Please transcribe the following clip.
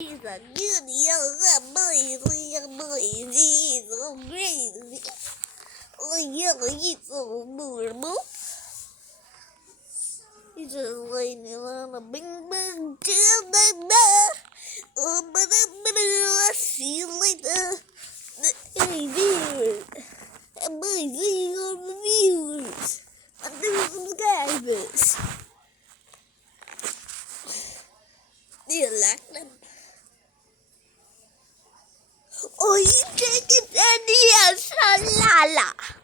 He's a good young boy, he's so crazy. Oh, yeah, he's so adorable. He's just laying on a bing chair like that. Oh, I'll see you later. Hey, viewers. I'm going to see you on the viewers. I'm doing subscribers. Do you like them? Oh, you take it and yes, la la.